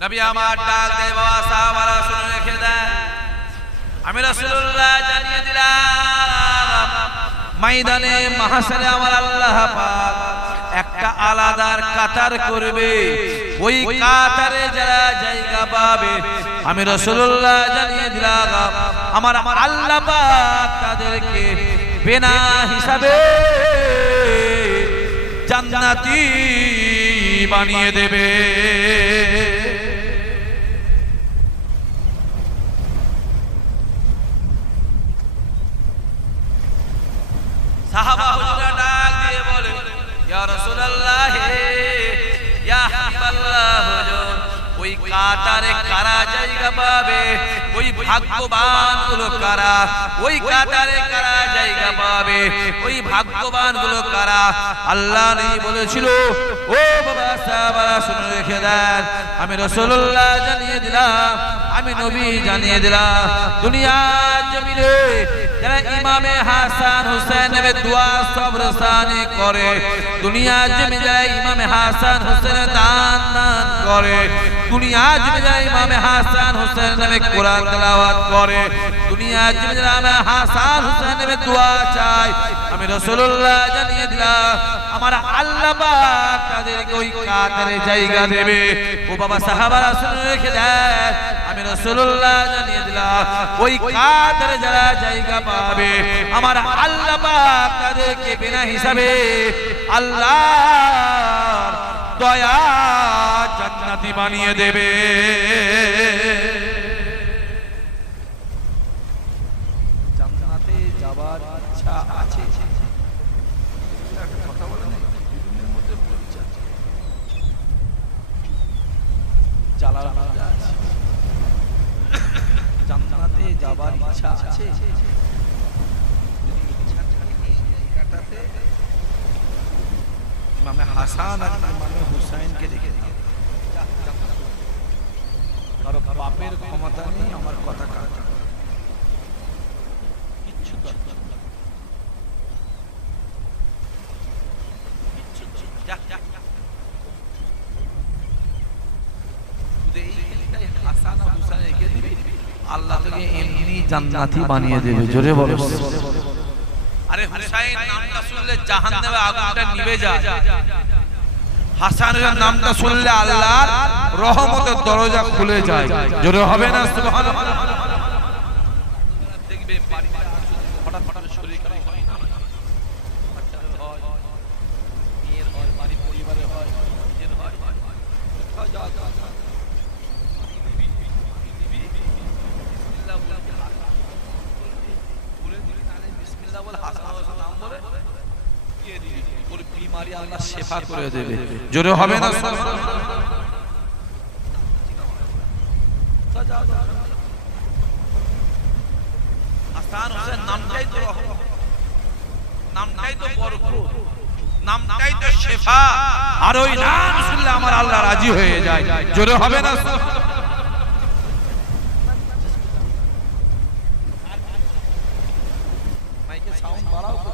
নবী আমার ডাক দেয়, বাবা সাহাবারা শুনে রেখে দেন, আমি রাসূলুল্লাহ জানিয়ে দিলাম ময়দানে মাহশারে আমার আল্লাহ পাক একটা আলাদা কাতার করবে, ওই কাতারে যারা জায়গা পাবে আমি রাসূলুল্লাহ জানিয়ে দিলাম আমার আল্লাহ পাক তাদেরকে বিনা হিসাবে জান্নাতি বানিয়ে দেবে। সাহাবা হুজুরা ডাক দিয়ে বলে, ইয়া রাসূলুল্লাহ, ইয়া হাবিবাল্লাহ, হুজুর ওই কাতারে কারা জায়গা পাবে, ওই ভাগ্যবান গুলো কারা, ওই কাতারে কারা জায়গা পাবে, ওই ভাগ্যবান গুলো কারা? আল্লাহ নবী বলেছিল, ও বাবা সাহাবারা শুনে রেখে দেন, আমি রাসূলুল্লাহ জানিয়ে দিলাম, আমি নবী জানিয়ে দিলাম, দুনিয়ার জমিনে যারা ইমামে হাসান হুসাইনের দোয়া সবরসানি করে, দুনিয়ার জমিনে যারা ইমামে হাসান হুসাইনের দান করে, দুনিয়ার জমিনে যারা ইমামে হাসান হুসাইনের নামে কোরআন তেলাওয়াত করে, দুনিয়ার জমিনে যারা ইমামে হাসান হুসাইনের নামে দোয়া চায়, আমি রাসূলুল্লাহ জানিয়ে দিলাম আমার আল্লাহ পাক তাদেরকে ওই কাতারে জায়গা দেবে। ও বাবা সাহাবারা শুনে রেখে দেন, আমি রাসূলুল্লাহ জানিয়ে দিলাম ওই কাতারে যারা জায়গা পাবে আমার আল্লাহ পাক তাদেরকে বিনা হিসাবে আল্লাহর দয়া জান্নাতি বানিয়ে দেবে। জান্নাতে যাবার ইচ্ছা আছে, কথা বলে না, জীবনের মধ্যে পরিচয় চালানো আছে, জান্নাতে যাবার ইচ্ছা আছে, ইমামে হাসান আর ইমামে হুসাইনকে দেখে দিও, কারো বাপের ক্ষমতা নেই আমার কথা কাটা কিচ্ছু দরকার আল্লাহ তোকে এমনি জান্নাতি বানিয়ে দেবে। জোরে বলো। আরে হুসাইন নামটা শুনলে জাহান্নামে আগুনটা নিভে যায়, হাসানের নামটা শুনলে আল্লাহর রহমতের দরজা খুলে যায়। জোরে হবে না সুবহানাল্লাহ? দেখবে বাড়িতে হঠাৎ হঠাৎ শরীর খারাপ হয় না, বাচ্চাদের হয়, মেয়ের হয়, বাড়ি পরিবারে হয়, নিজের হয়, কোথাও যাওয়া যায় না, আল্লাহ শেফা করে দেবে। জোরে হবে না? হাসান হোসেন নামটাই তো রহমত, নামটাই তো বরকত, নামটাই তো শেফা, আর ওই নাম শুনলে আমার আল্লাহ রাজি হয়ে যায়। জোরে হবে না? মাইকে সাউন্ড বাড়াও তো,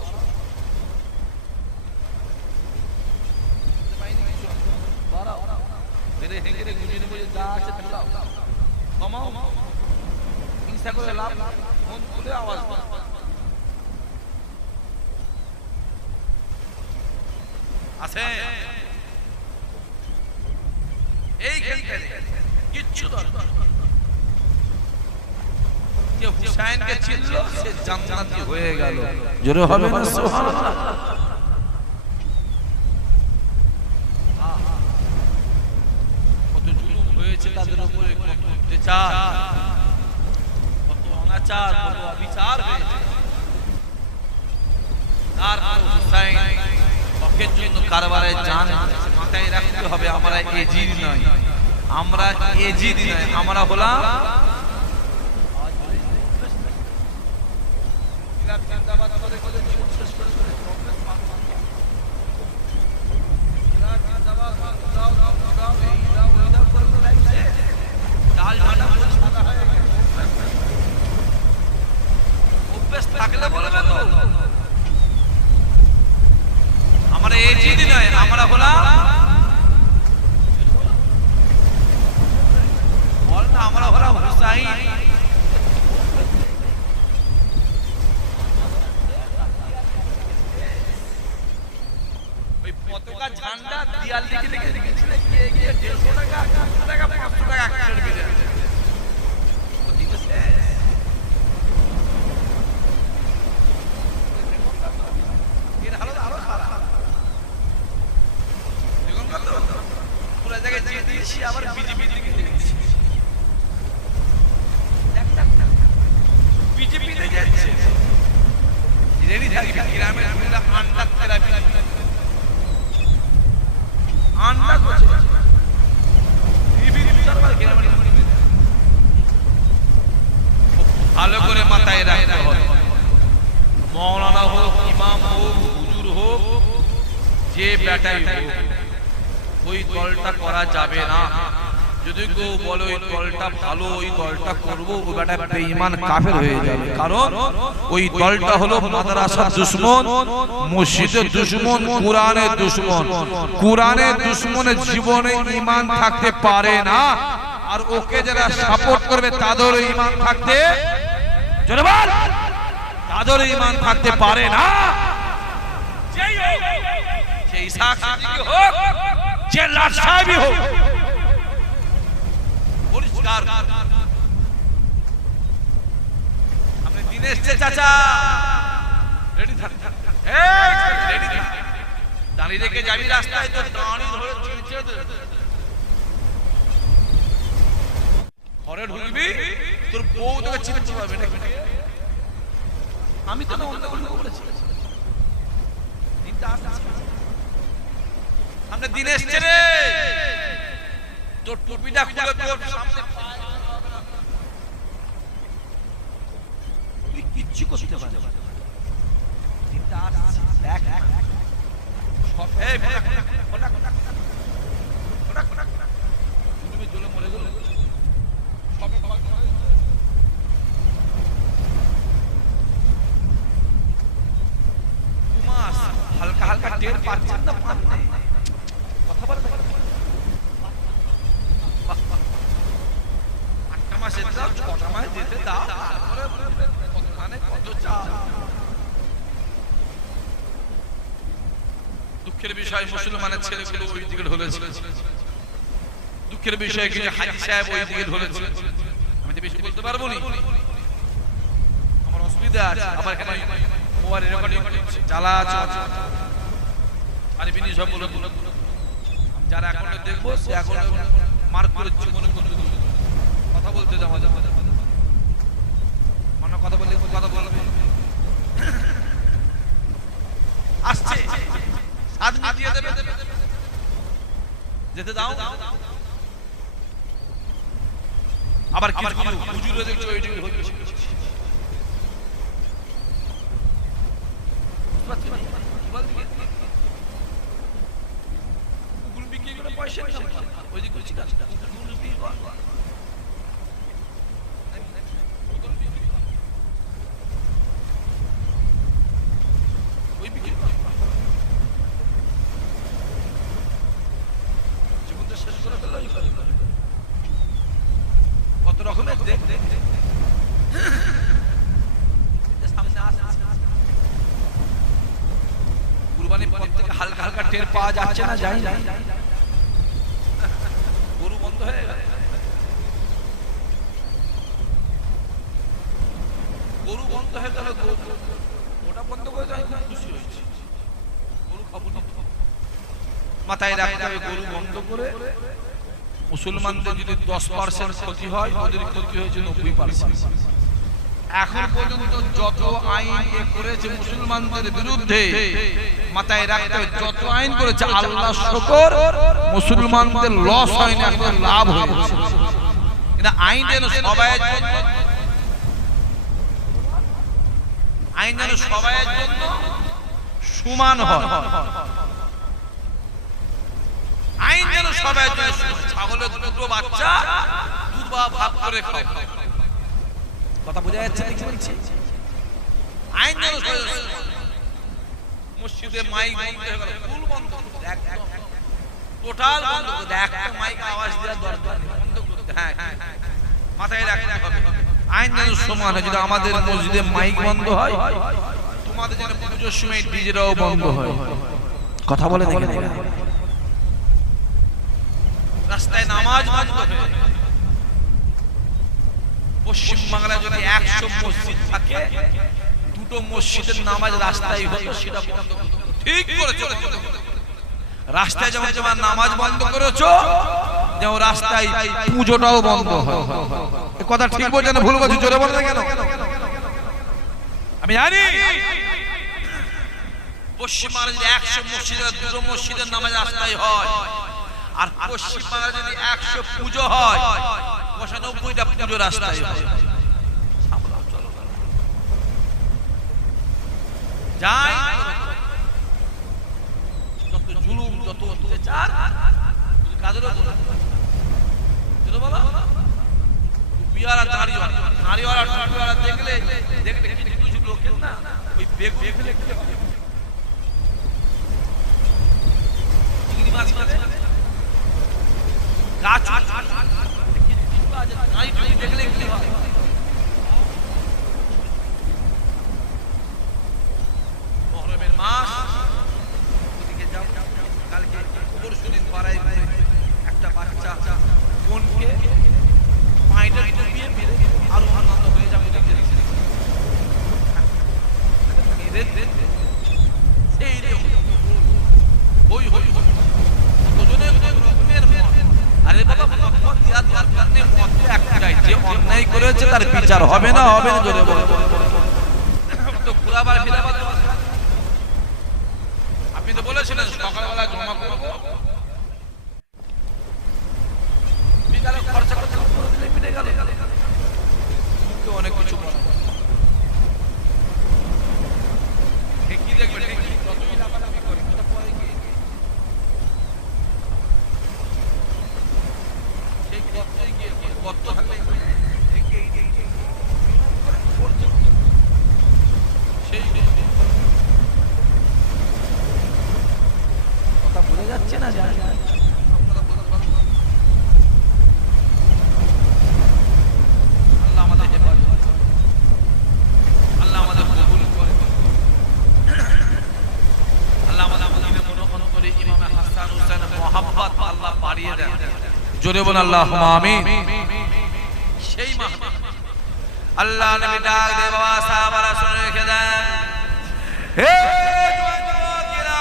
হুসাইনকে চিনল, সে জান্নাতি হয়ে গেল। জোরে হবে না? সুবহানাল্লাহ। কত জুলুম হয়েছে তাদের উপরে, কত অত্যাচার, কত অনাচার, কত অবিচার হয়েছে, তারপর হুসাইন হকের জন্য কারবারে জান দিয়েছে। মাথায় রাখতে হবে আমরা এজিদ নয়, আমরা এজিদ নয়, আমরা হলাম জিন্দাবাদ করে করে জীবন শেষ করে করে অভ্যেস থাকলে বলবে তো আমরা এজিদ নয়, আমরা হলাম দিয়াল লিখে লিখে রেখেছিল গিয়ে 150 টাকা 200 টাকা 500 টাকা একটা বেড়ে যাচ্ছে ও দিতে শেষ এর হালত আরো খারাপ দেখুন কত পুরো জায়গায় যে দিয়েছি আবার বিজেপি দিকে দিয়েছি বিজেপি তে যাচ্ছে রেডি থাকবে গ্রামের পুরো আন্ডা থেরাপি আন্ডা করছে ভালো করে মাথায় রাখতে হবে মৌলানা হোক ইমাম হোক হুজুর হোক যে বেটাই হোক ওই দলটা করা যাবে না যদি কেউ বলে ওই দলটা ভালো ওই দলটা করবো ওই বেটা বেঈমান কাফের হয়ে যাবে কারণ ওই দলটা হলো মাদ্রাসার দুশমন মসজিদের দুশমন কোরআনের দুশমন কোরআনের দুশমনের জীবনে ঈমান থাকতে পারে না আর ওকে যারা সাপোর্ট করবে তাদেরও ঈমান থাকতে জোরে বল তাদেরও ঈমান থাকতে পারে না যেই হোক যে ইসহাক সিদ্দিকী হোক যে লাট সাহেবই হোক পরিষ্কার আপনি দিনেশ চাচা রেডি থাক এই রেডি থাক দাঁড়িয়ে রেখে যাবি রাস্তায় তো দাঁড়ি ধরে ছিঁড়ছে ঘরে ঢুকবি তোর বউ তোকে চিনতে পারবে না আমি তো অন্য কোনো বলেছি দিনটা আসছে আমরা দিনেশ রে তোর টুপিটা খুলে তোর সামনে তুই কিচ্ছু করতে পারবি না দিনটা আসছে দেখ সব এই ফটা তুমি জলে মরে গেল সব মাস হালকা হালকা টের পাচ্ছেন না পান নাই কথা বলতে দুঃখের বিষয় মুসলমানের ছেলেগুলো ওই দিকে ঢলেছিল দুঃখের বিষয় কিছু হাজী সাহেব ওই দিকে ঢলেছিল আমি তো বেশি বলতে পারবো না আমার অসুবিধা আছে আমার এখানে মোবাইল রেকর্ডিং চালা আছে আরে বিনি সব বলে যারা এখন দেখবো সে এখন মার্ক করে জীবনে কোনো কথা বলতে যাওয়া যাবে মানে কথা বললে কথা বলবে আসছে সাত মিটিয়ে দেবে যেতে দাও আবার কিছু হুজুরে দেখছো ওই দিকে হচ্ছে গুরু বিক্রি করে পয়সা ওই দিকে করছি কাজ গুরু বিক্রি কর কত রকমের কুরবানির পর থেকে হালকা হালকা টের পাওয়া যাচ্ছে না যাই গরু বন্ধ হয়ে গেল গরু বন্ধ হয়ে গেল ওটা বন্ধ করে যাই খুশি হয়েছে গরু খাবো না মাথায় রাখতে হবে গরু বন্ধ করে মুসলমানদের যদি 10% ক্ষতি হয় ওদের ক্ষতি হয়েছে 90%। এখন পর্যন্ত যত আইন করেছে মুসলমানদের বিরুদ্ধে মাথায় রাখতে হবে যত আইন করেছে আল্লাহ শুকর মুসলমানদের লস হয় না এখন লাভ হয়েছে এটা আইন যেন সবাইয়ের জন্য আইন যেন সবাইয়ের জন্য সমান হয় আইন যেন সবাই ছাগলের দুটো বাচ্চা দুধ ভাগ করে খায় কথা বোঝা যাচ্ছে দেখছি আইন যেন মসজিদে মাইক বন্ধ হয়ে গেল ফুল বন্ধ একদম টোটাল বন্ধ করে একটা মাইক আওয়াজ দেওয়ার দরকার নেই বন্ধ করতে হ্যাঁ মাথায় রাখতে হবে আইন যেন সমান হয় যদি আমাদের মসজিদে মাইক বন্ধ হয় তোমাদের যেন পুজোর সময় ডিজেরাও বন্ধ হয় কথা বলে দেখেন নামাজ বন্ধ হয়ে যায়। পশ্চিম বাংলায় যদি 100 মসজিদ থাকে, দুটো মসজিদের নামাজ রাস্তায় হতো, সেটা বন্ধ করতে হবে। ঠিক করেছো। রাস্তায় যেমন তোমার নামাজ বন্ধ করেছো, যেমন রাস্তায় পুজোটাও বন্ধ হয়। এই কথা ঠিক বলছো না ভুল বলছো? জোরে বলো না কেন? আমি জানি পশ্চিম বাংলায় যদি 100 মসজিদের দুটো মসজিদের নামাজ রাস্তায় হয়, আর পশ্চিম বাংলায় যদি 100 পুজো হয়, 95টা পুজো রাস্তায় হয়। যাই যত জুলুম, যত অত্যাচার, কাদেরও বলো টুপিওয়ালা দাড়িওয়ালা টুপিওয়ালা দেখলে কিছু লোকের না ওই বেগ ফেলে চিংড়ি মাছ গাছ দেখলে কি হয়? মহরমের মাস কালকে পরশুদিন পাড়ায় একটা বাচ্চা বোনকে পাইটা ডুবিয়ে মেরে আরো আনন্দ হয়ে যাবে। অন্যায় করেছে তার বিচার হবে না, হবে না জোরে বলো। আপনি তো বলেছিলেন সকালবেলা জমা করবো, বিকালে খরচা করতে মিটে গেল। অনেক কিছু কথা ভুলে যাচ্ছে না। জোরে বল আল্লাহুম্মা আমিন। সেই মাহফিল আল্লাহ নবী ডাক দে, বাবা সাহাবারা শুনে রেখে দেন, হে যুবকেরা,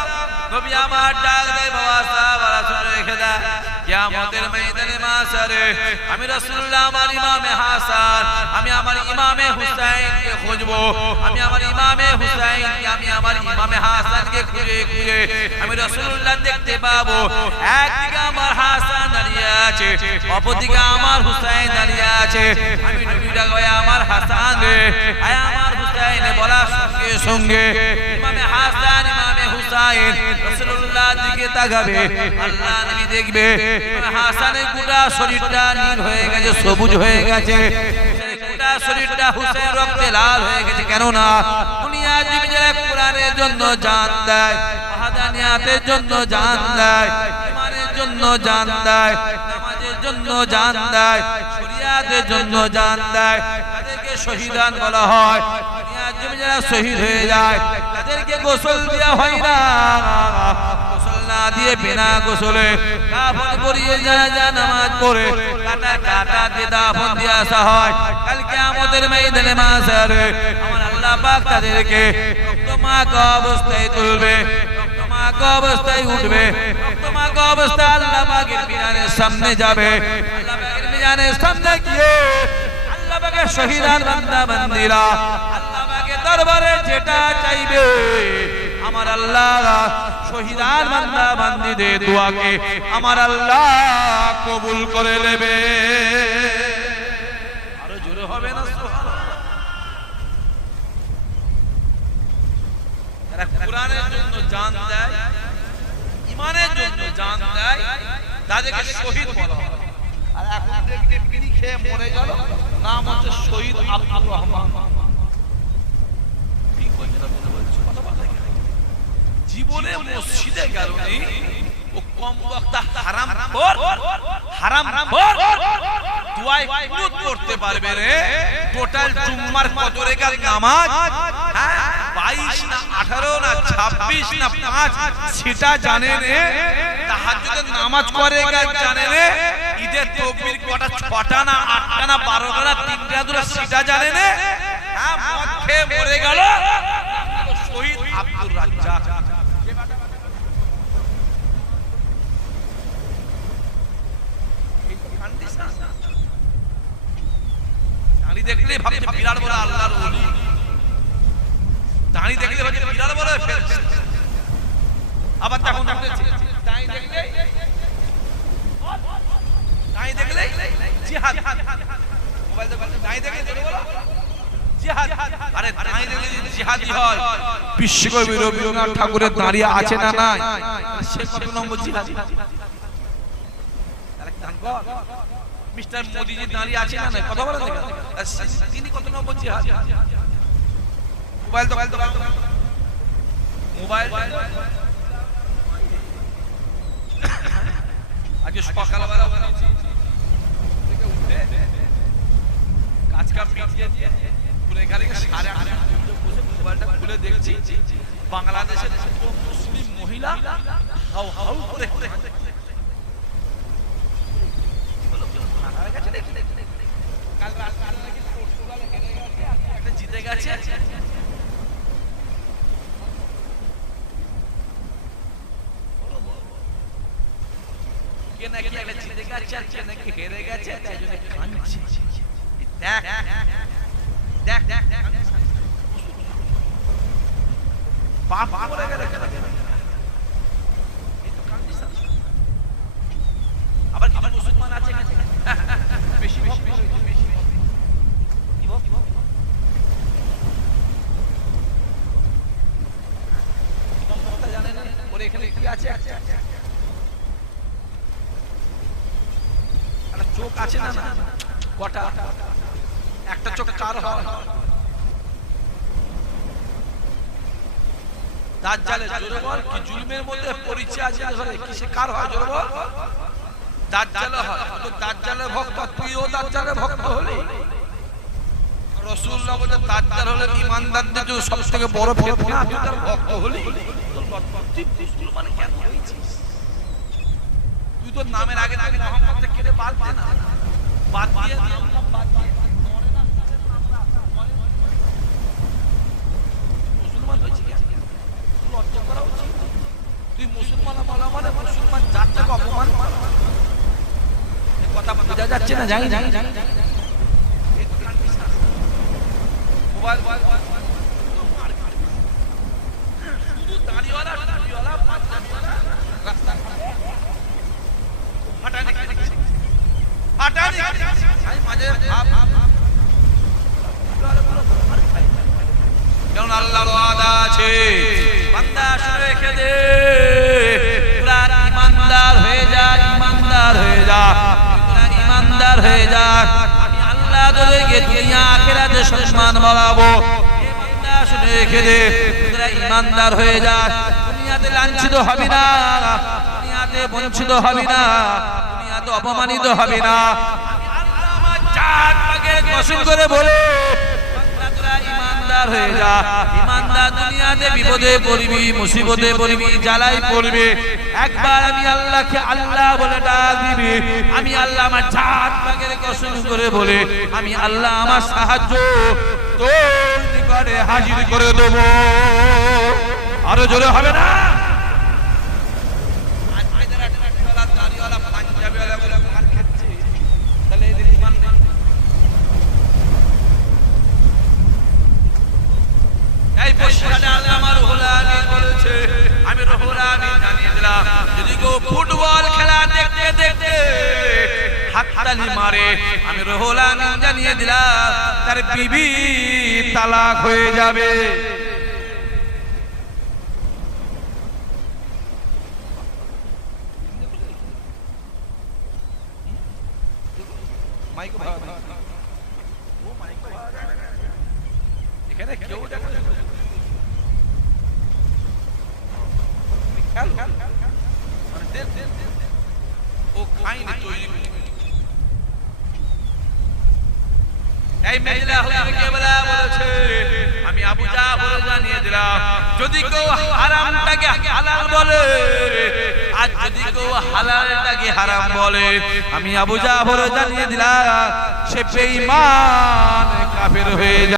নবী আমার ডাক দে, বাবা সাহাবারা শুনে রেখে দেন, কিয়ামতের ময়দানে মাশারে আমি রাসূলুল্লাহ আমার ইমামে হাসান, আমি আমার ইমামে হুসাইনকে খুঁজবো, আমি আমার ইমামে হুসাইনকে, আমি আমার ইমামে হাসানকে খুঁজে খুঁজে আমি রাসূলুল্লাহ দেখতে পাবো। একদিকে আমার হাসান দাঁড়িয়ে আছে, অপরদিকে আমার হুসাইন দাঁড়িয়ে আছে। আমি নবীরা গয়া আমার হাসান রে, আয় আমার হুসাইন বলার সঙ্গে সঙ্গে ইমামে হাসান ইমামে হুসাইন রাসূলুল্লাহ দিকে তাকাবে। আল্লাহ নবী দেখবে হাসানের গোটা শরীরটা নীল হয়ে গেছে, সবুজ হয়ে গেছে, গোটা শরীরটা হুসেন রক্তে লাল হয়ে গেছে। কেননা দুনিয়া জীবী যারা কোরআনের জন্য জান দেয়, ওয়াহদানিয়াতের জন্য জান দেয়, ঈমানের জন্য জান দেয়, নামাজের জন্য জান দেয়, শরিয়াতের জন্য জান দেয়, তাদেরকে শহীদান বলা হয়। দুনিয়া জীবী যারা শহীদ হয়ে যায় তাদেরকে গোসল দেওয়া হয় না, গোসল না দিয়ে বিনা গোসলে কাফন পরিয়ে জানাজা নামাজ পড়ে কাটা দিয়ে দাফন দিয়ে আসা হয়। কাল কিয়ামতের ময়দানে মাশারে আমার আল্লাহ পাক তাদেরকে রক্তমাখা অবস্থায় তুলবে, রক্তমাখা অবস্থায় উঠবে, রক্তমাখা অবস্থায় আল্লাহ পাকের মিজানের সামনে যাবে। আল্লাহ পাকের মিজানের সামনে গিয়ে আল্লাহ পাকের শহীদান বান্দা বান্দীরা আল্লাহ পাকের দরবারে যেটা চাইবে আমার আল্লাহ শহীদান বান্দা বান্দীদের দোয়াকে আমার আল্লাহ কবুল করে নেবে। আরো জোরে হবে না সুবহানাল্লাহ। যারা কোরআনের জন্য জান দেয়, ঈমানের জন্য জান দেয়, তাদেরকে শহীদ বলা হয়। আর এখন দেখতে বিড়ি খেয়ে মরে গেল, নাম হচ্ছে শহীদ আব্দুর রহমান। ঠিক হয়েছে না? জীবনে মসজিদে গেলনি, ও কম বক্তা হারাম দুয়ায় কুনুত করতে পারবে রে। টোটাল জুম্মার কত রেকাত নামাজ? 22 না 18 না 26 না 5 সেটা জানে রে। তাহাজ্জুদের নামাজ করে জানে না, ঈদের তাকবীর কটা 6টা না 8টা না 12টা না 3টা দুটো সেটা জানে না। হ্যাঁ, মদ খেয়ে মরে গেল শহীদ আব্দুর রাজ্জাক। দাঁড়ি দেখলে ভাবছে বিরাট বড় আল্লাহর ওলি, দাঁড়ি দেখলে ভাবছে বিরাট বড় ফেরেশতা। আবার তখন দাঁড়ি দেখলে জিহাদ, মোবাইল তো দাঁড়ি দেখলে বলো জিহাদ। আরে দাঁড়ি দেখলে জিহাদি হয়, বিশ্বকবি রবীন্দ্রনাথ ঠাকুরের দাঁড়ি আছে না নাই, সে কত নম্বর জিহাদি? মিস্টার মোদিজির দাঁড়িয়ে আছে না নাই, কথা বলেন না, তিনি কত নম্বর জিহাদি? মোবাইল তো মোবাইল আজকে সকালবেলা কাজ কাম মিটিয়ে দিয়ে পুরো এখানে 8:30 বসে মোবাইলটা খুলে দেখছি বাংলাদেশের মুসলিম মহিলা হাউ হাউ করে কাল রাত নাকি পর্তুগালে হেরে গেছে, একটা জিতে গেছে। কে নাকি একটা জিতে গেছে, কে নাকি হেরে গেছে, তাই জন্য কাঁদছে। দেখ দেখ দেখ বাপ বলে গেল আবার কিছু মুসলমান আছে বেশি বেশি জানে না ওর এখানে কি আছে, চোখ আছে না কটা, একটা চোখ কার হয়? দাজ্জালে জোরে বল, কি জুলমের মধ্যে পরিচয় আছে ধরে কিসে কার হয় জোরে বল? দাজ্জালে হয়। তো দাজ্জালের ভক্ত, তুইও দাজ্জালের ভক্ত হলি। রাসূলুল্লাহ বলেন দাজ্জাল হলেন ঈমানদারদের জন্য সবথেকে বড় ফিতনা, তুই তার ভক্ত হলি। তুই মুসলমান কেন হয়েছিস? তুই তো নামের আগে আগে মোহাম্মদকে কেটে বাদ দে না, বাদ দিয়ে নাম বাদ দিয়ে মরে না, মুসলমান হয়েছে কেন? তুই লজ্জা করা উচিত। তুই মুসলমান বলা মানে মুসলমান জাতটাকে অপমান করা। কথা বোঝা যাচ্ছে না? জানি জানি জানি মোবাইল শুধু দাড়িওয়ালা দাড়িওয়ালা পাঁচটাওয়ালা রাস্তা হাঁটানি হাঁটানি আমি মাঝে কারণ আল্লাহর ওয়াদা আছে, বান্দা শুনে রেখে দে, তোরা ঈমানদার হয়ে যা, ঈমানদার হয়ে যা, তোরা ঈমানদার হয়ে যা, আমি আল্লাহ তোদেরকে দুনিয়া আখিরাতে সম্মান বাড়াবো। বান্দা শুনে রেখে দে, তোরা ঈমানদার হয়ে যা, দুনিয়াতে লাঞ্ছিত হবি না, দুনিয়াতে বঞ্চিত হবি না, দুনিয়াতে অপমানিত হবি না। আমি আল্লাহ আমার জাত পাকের কসম করে বলে ঈমানদার হয়ে যা, ঈমানদার দুনিয়াতে বিপদে পড়বি, মুসিবতে পড়বি, জ্বালায় পড়বি, একবার আমি আল্লাহকে আল্লাহ বলে ডাক দিবি, আমি আল্লাহ আমার জাত পাকের কসম করে বলে আমি আল্লাহ আমার সাহায্য তোর নিকটে হাজির করে দেব। আরো জোরে হবে না? আমি রুহুল আমিন জানিয়ে দিলাম, যদি কেউ ফুটবল খেলা দেখতে দেখতে হাততালি মারে, আমি রুহুল আমিন জানিয়ে দিলাম তার বিবি তালাক হয়ে যাবে। এখানে কেউ ও খাইনি তৈরি এই মেজলা হুজুর কেবলা বলেছে, আমি আবু জাফর জানিয়ে দিলাম, যদি কেউ হারামটাকে হালাল বলে আর যদি কেউ হালালটাকে হারাম বলে আমি আবু জাফর জানিয়ে দিলাম সে বেঈমান কাফের হয়ে যায়।